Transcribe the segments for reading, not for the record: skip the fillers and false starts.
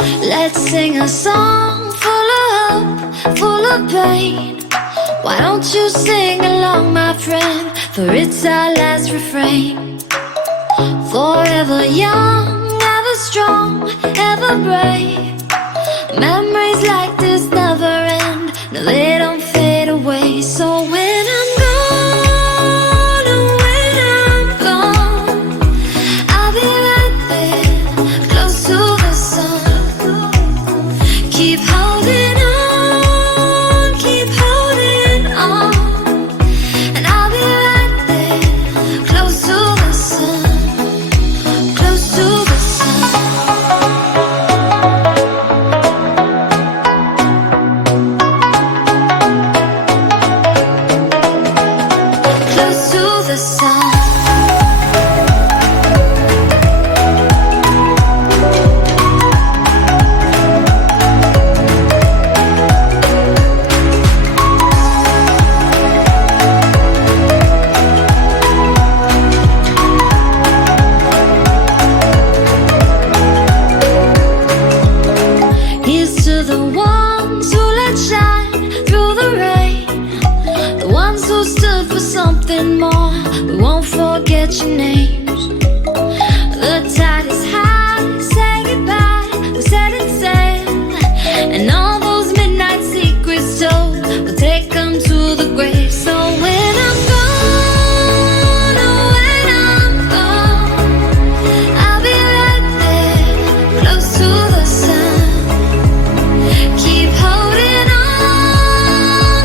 Let's sing a song full of hope, full of pain. Why don't you sing along, my friend? For it's our last refrain. Forever young, ever strong, ever brave. Memories like this never end. No, they don't fade away. So when I'm gone, oh, when I'm gone, I'll be right there, close to the sun. Keep holding on, keep holding on, and I'll be right there, close to the sun, close to the sun. Close to the sun. Here's to the ones who let shine through the rain, the ones who stood for something more. We won't forget your names. The tide is high, say goodbye, we're setting sail, and all those midnight secrets told, we'll take them to the grave. So when I'm gone, oh, when I'm gone, I'll be right there, close to the sun. Keep holding on,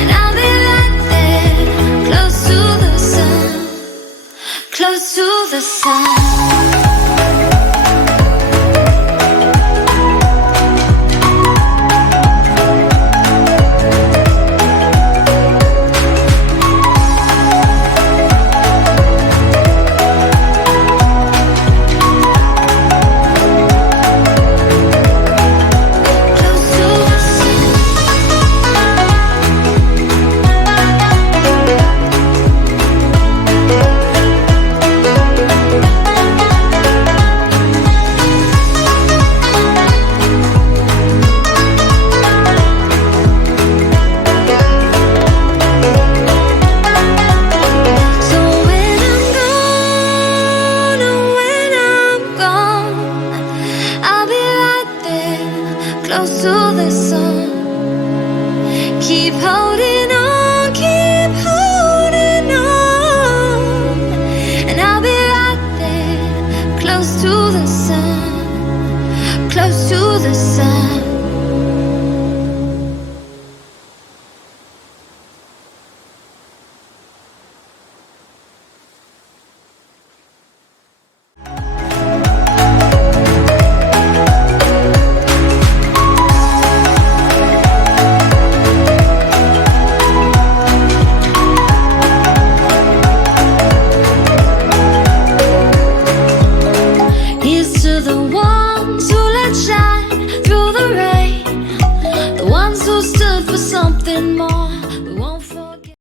and I'll be right there, close to the sun, close to the sun.